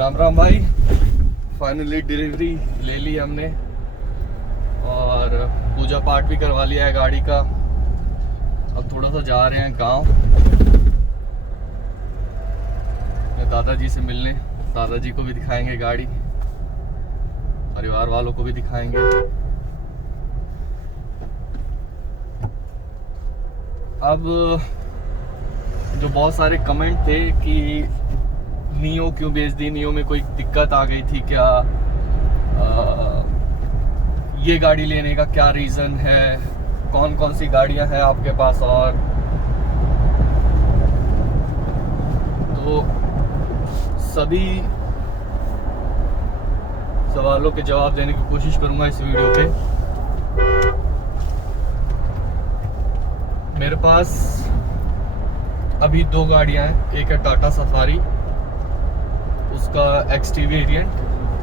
राम राम भाई, finally delivery ले ली हमने और पूजा पाठ भी करवा लिया है गाड़ी का। अब थोड़ा सा जा रहे हैं गांव दादाजी से मिलने। दादाजी को भी दिखाएंगे गाड़ी, परिवार वालों को भी दिखाएंगे। अब जो बहुत सारे कमेंट थे कि नियो क्यों बेच दी, नियो में कोई दिक्कत आ गई थी क्या, ये गाड़ी लेने का क्या रीज़न है, कौन कौन सी गाड़ियां हैं आपके पास। और तो सभी सवालों के जवाब देने की कोशिश करूंगा इस वीडियो पे। मेरे पास अभी दो गाड़ियां हैं, एक है टाटा सफारी, उसका XT वेरिएंट,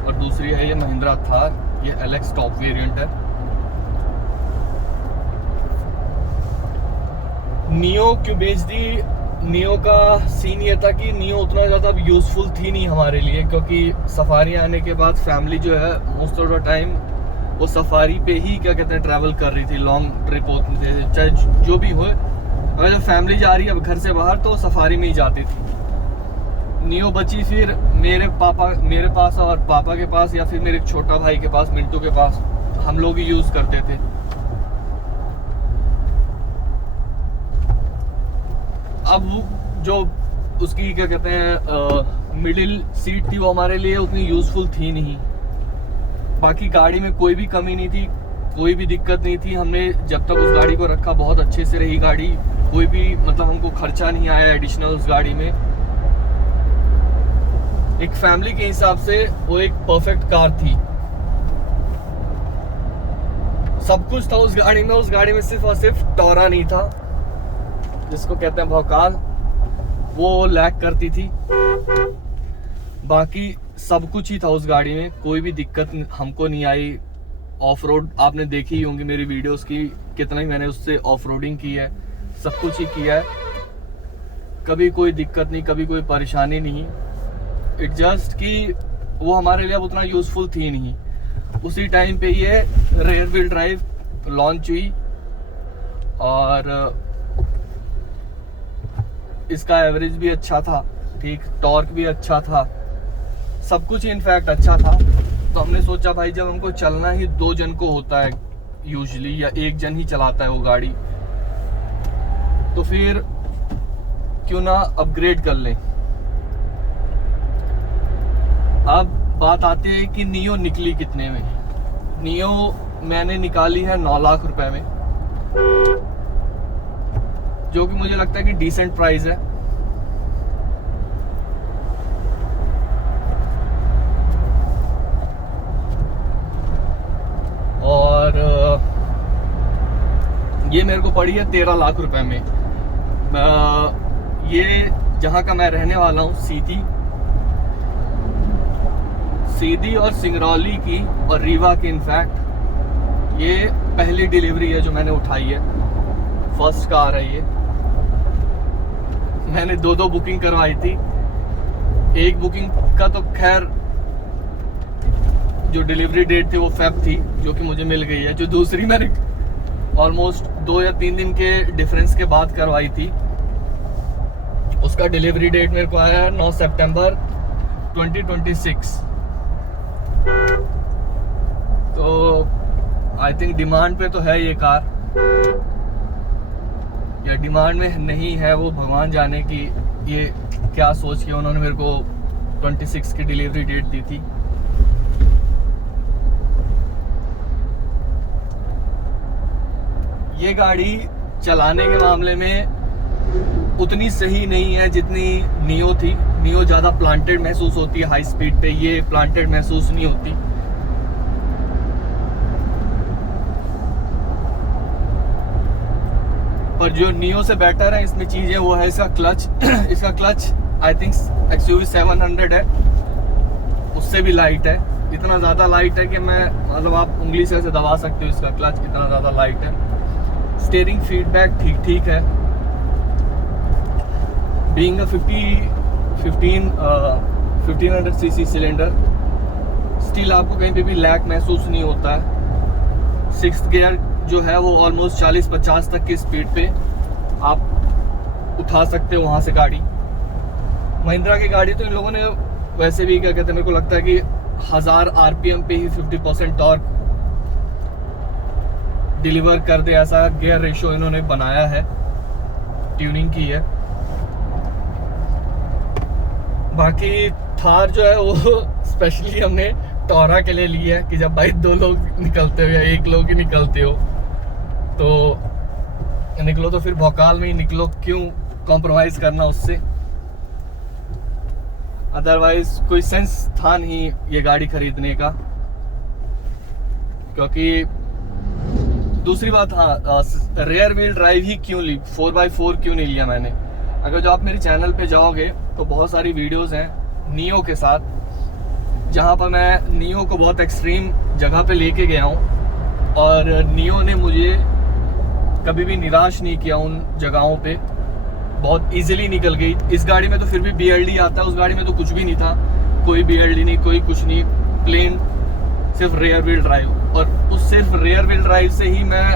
और दूसरी है ये महिंद्रा थार, ये LX टॉप वेरिएंट है। नियो क्यों बेच दी? नियो का सीन ये था कि नियो उतना ज़्यादा यूज़फुल थी नहीं हमारे लिए, क्योंकि सफारी आने के बाद फैमिली जो है मोस्ट ऑफ द टाइम वो सफारी पे ही क्या कहते हैं ट्रैवल कर रही थी। लॉन्ग ट्रिप होते थे, चाहे जो भी हो, अगर जब फैमिली जा रही है अब घर से बाहर तो सफारी में ही जाती थी। नियो बची फिर मेरे पास और पापा के पास, या फिर मेरे छोटा भाई के पास, मिंटू के पास, हम लोग ही यूज़ करते थे। अब जो उसकी क्या कहते हैं मिडिल सीट थी वो हमारे लिए उतनी यूज़फुल थी नहीं। बाकी गाड़ी में कोई भी कमी नहीं थी, कोई भी दिक्कत नहीं थी। हमने जब तक उस गाड़ी को रखा बहुत अच्छे से रही गाड़ी, कोई भी मतलब हमको खर्चा नहीं आया एडिशनल उस गाड़ी में। एक फैमिली के हिसाब से वो एक परफेक्ट कार थी, सब कुछ था उस गाड़ी में। उस गाड़ी में सिर्फ और सिर्फ टोरा नहीं था, जिसको कहते हैं भौकाल, वो लैक करती थी। बाकी सब कुछ ही था उस गाड़ी में, कोई भी दिक्कत हमको नहीं आई। ऑफ रोड आपने देखी ही होंगी मेरी वीडियोस की, कितना ही मैंने उससे ऑफ रोडिंग की है, सब कुछ ही किया है। कभी कोई दिक्कत नहीं, कभी कोई परेशानी नहीं। इट जस्ट कि वो हमारे लिए अब उतना यूज़फुल थी नहीं। उसी टाइम पे ये रेयर व्हील ड्राइव लॉन्च हुई और इसका एवरेज भी अच्छा था, ठीक, टॉर्क भी अच्छा था, सब कुछ इनफैक्ट अच्छा था। तो हमने सोचा भाई जब हमको चलना ही दो जन को होता है यूजुअली, या एक जन ही चलाता है वो गाड़ी, तो फिर क्यों ना अपग्रेड कर लें। अब बात आती है कि नियो निकली कितने में। नियो मैंने निकाली है 9 लाख रुपए में, जो कि मुझे लगता है कि डिसेंट प्राइस है। और ये मेरे को पड़ी है 13 लाख रुपए में। ये जहाँ का मैं रहने वाला हूँ, सीधी और सिंगरौली की और रीवा की, इनफैक्ट ये पहली डिलीवरी है जो मैंने उठाई है, फर्स्ट कार है ये। मैंने दो बुकिंग करवाई थी। एक बुकिंग का तो खैर जो डिलीवरी डेट थी वो फेब थी, जो कि मुझे मिल गई है। जो दूसरी मैंने ऑलमोस्ट 2 या 3 दिन के डिफरेंस के बाद करवाई थी, उसका डिलीवरी डेट मेरे को आया है 9 सितंबर 2026। तो आई थिंक डिमांड पे तो है ये कार, या डिमांड में नहीं है वो भगवान जाने की ये क्या सोच के उन्होंने मेरे को 26 की डिलीवरी डेट दी थी। ये गाड़ी चलाने के मामले में उतनी सही नहीं है जितनी नियो थी। नियो ज़्यादा प्लांटेड महसूस होती है हाई स्पीड पे, ये प्लांटेड महसूस नहीं होती। पर जो नियो से बेटर है इसमें चीज़ें वो है इसका क्लच। इसका क्लच आई थिंक XUV 700 है, उससे भी लाइट है। इतना ज़्यादा लाइट है कि मैं मतलब आप उंगली से ऐसे दबा सकते हो इसका क्लच, इतना ज़्यादा लाइट है। स्टीयरिंग फीडबैक ठीक ठीक है। Being a 15 1500 CC cylinder, still आपको कहीं पे भी लैग महसूस नहीं होता है। 6th गियर जो है वो ऑलमोस्ट 40-50 तक की स्पीड पे आप उठा सकते हो वहाँ से गाड़ी। महिंद्रा की गाड़ी तो इन लोगों ने वैसे भी क्या कहते हैं, मेरे को लगता है कि 1000 RPM पे ही 50% टॉर्क डिलीवर कर दे, ऐसा गियर रेशियो इन्होंने बनाया है, ट्यूनिंग की है। बाकी थार जो है वो स्पेशली हमने टोरा के लिए ली है कि जब भाई 2 लोग निकलते हो या 1 लोग ही निकलते हो तो निकलो तो फिर भौकाल में ही निकलो, क्यों कॉम्प्रोमाइज करना उससे। अदरवाइज कोई सेंस था नहीं ये गाड़ी खरीदने का। क्योंकि दूसरी बात, हाँ, रेयर व्हील ड्राइव ही क्यों ली, 4x4 क्यों नहीं लिया मैंने। अगर जो आप मेरे चैनल पे जाओगे तो बहुत सारी वीडियोस हैं नियो के साथ, जहाँ पर मैं नियो को बहुत एक्सट्रीम जगह पे लेके गया हूँ और नियो ने मुझे कभी भी निराश नहीं किया उन जगहों पे, बहुत इजीली निकल गई। इस गाड़ी में तो फिर भी BLD आता है, उस गाड़ी में तो कुछ भी नहीं था, कोई BLD नहीं, कोई कुछ नहीं, प्लेन सिर्फ रेयर व्हील ड्राइव। और उस सिर्फ रेयर व्हील ड्राइव से ही मैं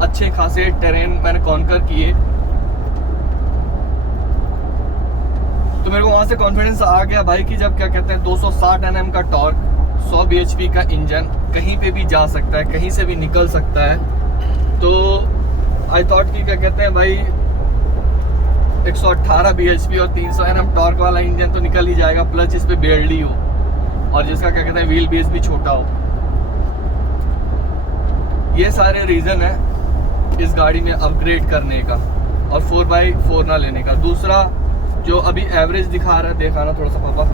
अच्छे खासे टेरेन मैंने कॉन्कर किए। तो मेरे को वहां से कॉन्फिडेंस आ गया भाई कि जब क्या कहते हैं 260 Nm का टॉर्क, 100 bhp का इंजन, कहीं पे भी जा सकता है, कहीं से भी निकल सकता है। तो आई थॉट कि क्या कहते हैं भाई 118 bhp और 300 Nm टॉर्क वाला इंजन तो निकल ही जाएगा, प्लस इस पे BLD हो और जिसका क्या कहते हैं व्हील बेस भी छोटा हो। ये सारे रीजन है इस गाड़ी में अपग्रेड करने का और 4x4 ना लेने का। दूसरा जो अभी एवरेज दिखा रहा है, दिखाना थोड़ा सा पापा,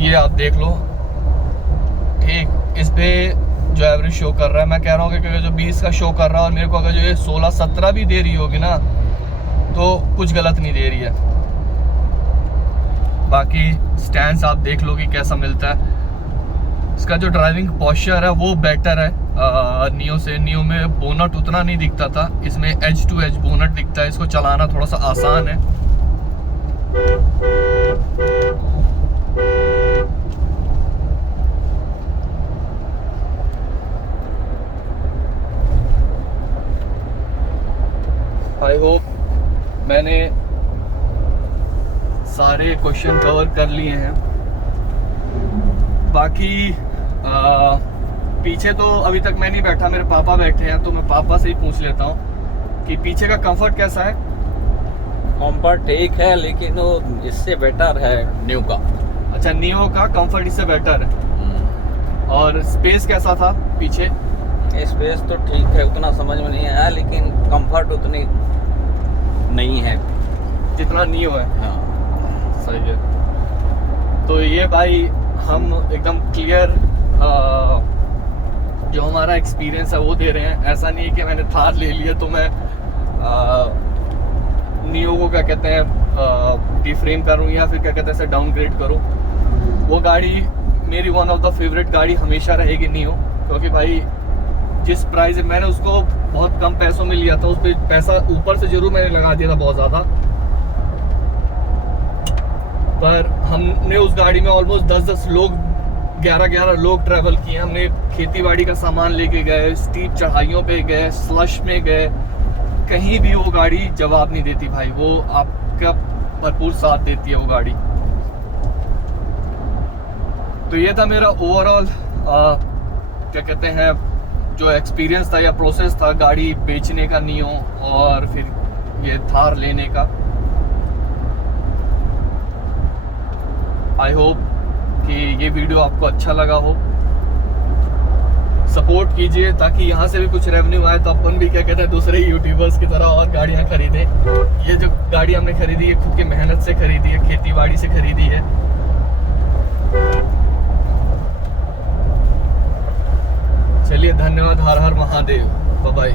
ये आप देख लो, ठीक, इस पे जो एवरेज शो कर रहा है, मैं कह रहा हूँ कि जो 20 का शो कर रहा है और मेरे को अगर जो ये 16-17 भी दे रही होगी ना तो कुछ गलत नहीं दे रही है। बाकी स्टैंड्स आप देख लो कि कैसा मिलता है। इसका जो ड्राइविंग पोस्चर है वो बेटर है नियो से। नियो में बोनट उतना नहीं दिखता था, इसमें एज टू एज बोनट दिखता है, इसको चलाना थोड़ा सा आसान है। आई होप मैंने सारे क्वेश्चन कवर कर लिए हैं। बाकी पीछे तो अभी तक मैं नहीं बैठा, मेरे पापा बैठे हैं, तो मैं पापा से ही पूछ लेता हूँ कि पीछे का कंफर्ट कैसा है। कंफर्ट ठीक है, लेकिन वो इससे बेटर है न्यू का। अच्छा, नियो का कंफर्ट इससे बेटर है। और स्पेस कैसा था पीछे? स्पेस तो ठीक है, उतना समझ में नहीं आया, लेकिन कंफर्ट उतनी नहीं है जितना नियो है। हाँ सही है। तो ये भाई हम एकदम क्लियर जो हमारा एक्सपीरियंस है वो दे रहे हैं। ऐसा नहीं है कि मैंने थार ले लिया तो मैं नियो को क्या कहते हैं डिफ्रेम करूँ या फिर क्या कहते हैं डाउनग्रेड करूँ। वो गाड़ी मेरी वन ऑफ द फेवरेट गाड़ी हमेशा रहेगी नियो, क्योंकि भाई जिस प्राइस मैंने उसको बहुत कम पैसों में लिया था, उस पर पैसा ऊपर से जरूर मैंने लगा दिया था बहुत ज़्यादा, पर हमने उस गाड़ी में ऑलमोस्ट 10-10 लोग, 11-11 लोग ट्रैवल किए। हमने खेती बाड़ी का सामान लेके गए, स्टीप चढ़ाइयों पे गए, स्लश में गए, कहीं भी वो गाड़ी जवाब नहीं देती भाई, वो आपका भरपूर साथ देती है वो गाड़ी। तो ये था मेरा ओवरऑल क्या कहते हैं जो एक्सपीरियंस था या प्रोसेस था गाड़ी बेचने का नियो और फिर ये थार लेने का। आई होप कि ये वीडियो आपको अच्छा लगा हो। सपोर्ट कीजिए ताकि यहाँ से भी कुछ रेवेन्यू आए, तो अपन भी क्या कहते हैं दूसरे यूट्यूबर्स की तरह और गाड़ियाँ खरीदें। ये जो गाड़ी हमने खरीदी है खुद की मेहनत से खरीदी है, खेती बाड़ी से खरीदी है। चलिए, धन्यवाद। हर हर महादेव। Bye bye.